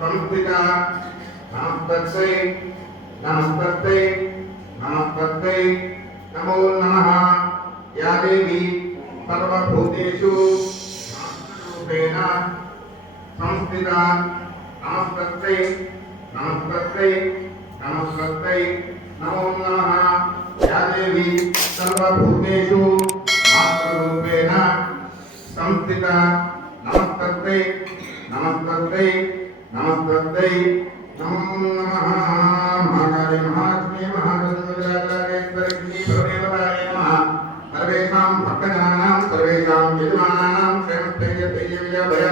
संस्थिता नमस्ते नमस्ते नमस्ते नमो नमः या देवी सर्वभूतेषु रूपेण संस्थिता नमस्ते नमस्ते नमस्ते नमो नमः या देवी सर्वभूतेषु रूपेण संस्थिता नमस्ते नमस्ते नमस्ते नमो नमः महाकाली महालक्ष्मी महागणपति देवताय नमः सर्वेषां भक्तजनानां सर्वेषां यजमानानां क्षेमस्थैर्यभय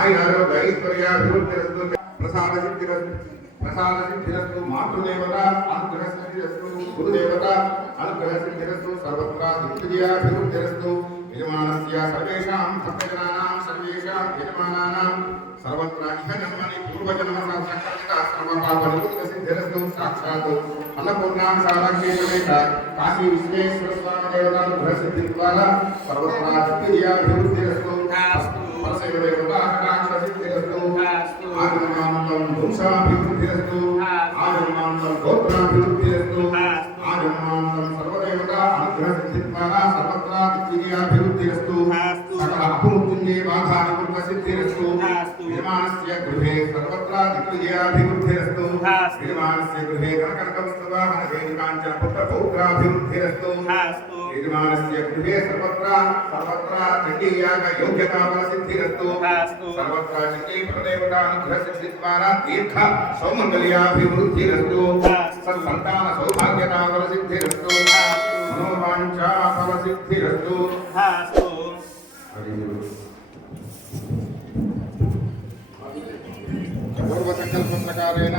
आयुरारोग्यैश्वर्याभिवृद्धिरस्तु प्रसादसिद्धिरस्तु मातृदेवता अनुग्रहसिद्धिरस्तु गुरुदेवता अनुग्रहसिद्धिरस्तु सर्वत्र दिग्विजयाभिवृद्धिरस्तु यजमानस्य सर्वेषां भक्तजनानां सर्वेषां यजमानानां सर्वत्र इह जन्मनि पूर्वजन्मसाक्षात्कृता सर्वपापनिवृत्तिसिद्धिरस्तु साक्षात् अन्नपूर्णां शालाग्ने समेत काशी विश्वेश्वर स्वामी देवतानुग्रहसिद्धिद्वारा सर्वत्र दिग्विजयाभिवृद्धिरस्तु परसेवदेवता कटाक्षसिद्धिरस्तु आजन्मान्तं वंशाभिवृद्धिरस्तु आजन्मान्तं गोत्राभिवृद्धिरस्तु आजन्मान्तं सर्वदेवता अनुग्रहसिद्धिद्वारा सर्वत्र दिग्विजयाभिवृद्धिरस्तु सकल अपमृत्युञ्जय बाधानिवृत्तसिद्धिरस्तु यजमानस्य गृहे सर्वत्र दिग्विजयाभिवृद्धिरस्तु यजमानस्य गृहे कनकवस्तुवाहनवेदिकाञ्चन पुत्रपौत्राभिवृद्धिरस्तु यजमानस्य गृहे सर्वत्र चण्डीयागयोग्यताफलसिद्धिरस्तु सर्वत्र चण्डीप्रदेवतानुग्रहसिद्धिद्वारा दीर्घ सौमङ्गल्याभिवृद्धिरस्तु सत्सन्तानसौभाग्यताफलसिद्धिरस्तु मनोवाञ्छाफलसिद्धिरस्तु पूर्वसंकल्प प्रकारेण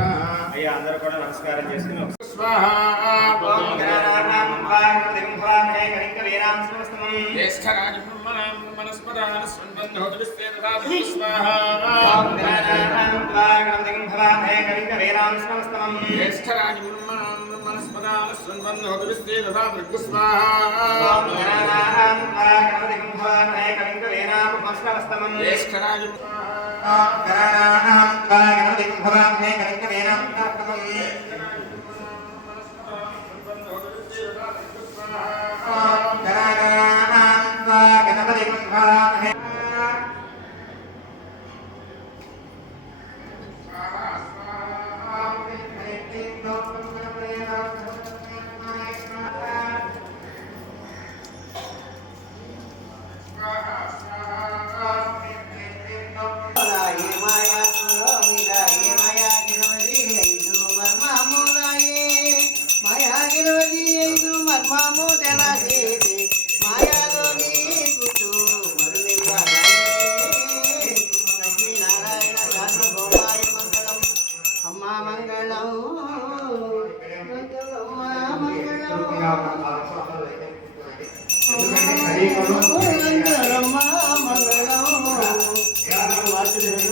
అయ్యా అందరూ కూడా నమస్కారం చేసుకుని स्वाहा ఓం గణానాం వాగణపతిం భవామహే కవిం కవీనాం సమస్తమం ज्येष्ठराजब्रह्मणां मनस्पदान स्वन्वन्नोतविस्तेदधातु स्वाहा ఓం గణానాం వాగణపతిం భవామహే కవిం కవీనాం సమస్తమం ज्येष्ठराजब्रह्मणां मनस्पदान स्वन्वन्नोतविस्तेदधातु स्वाहा ఓం గణానాం వాగణపతిం భవామహే కవిం కవీనాం సమస్తమం ज्येष्ठराज ఓం గణానాం వాగణపతిం భవామహే కవిం కవీనాం సమస్తమం ఓం గణానాం వాగణపతిం భవామహే ఎందుకంటే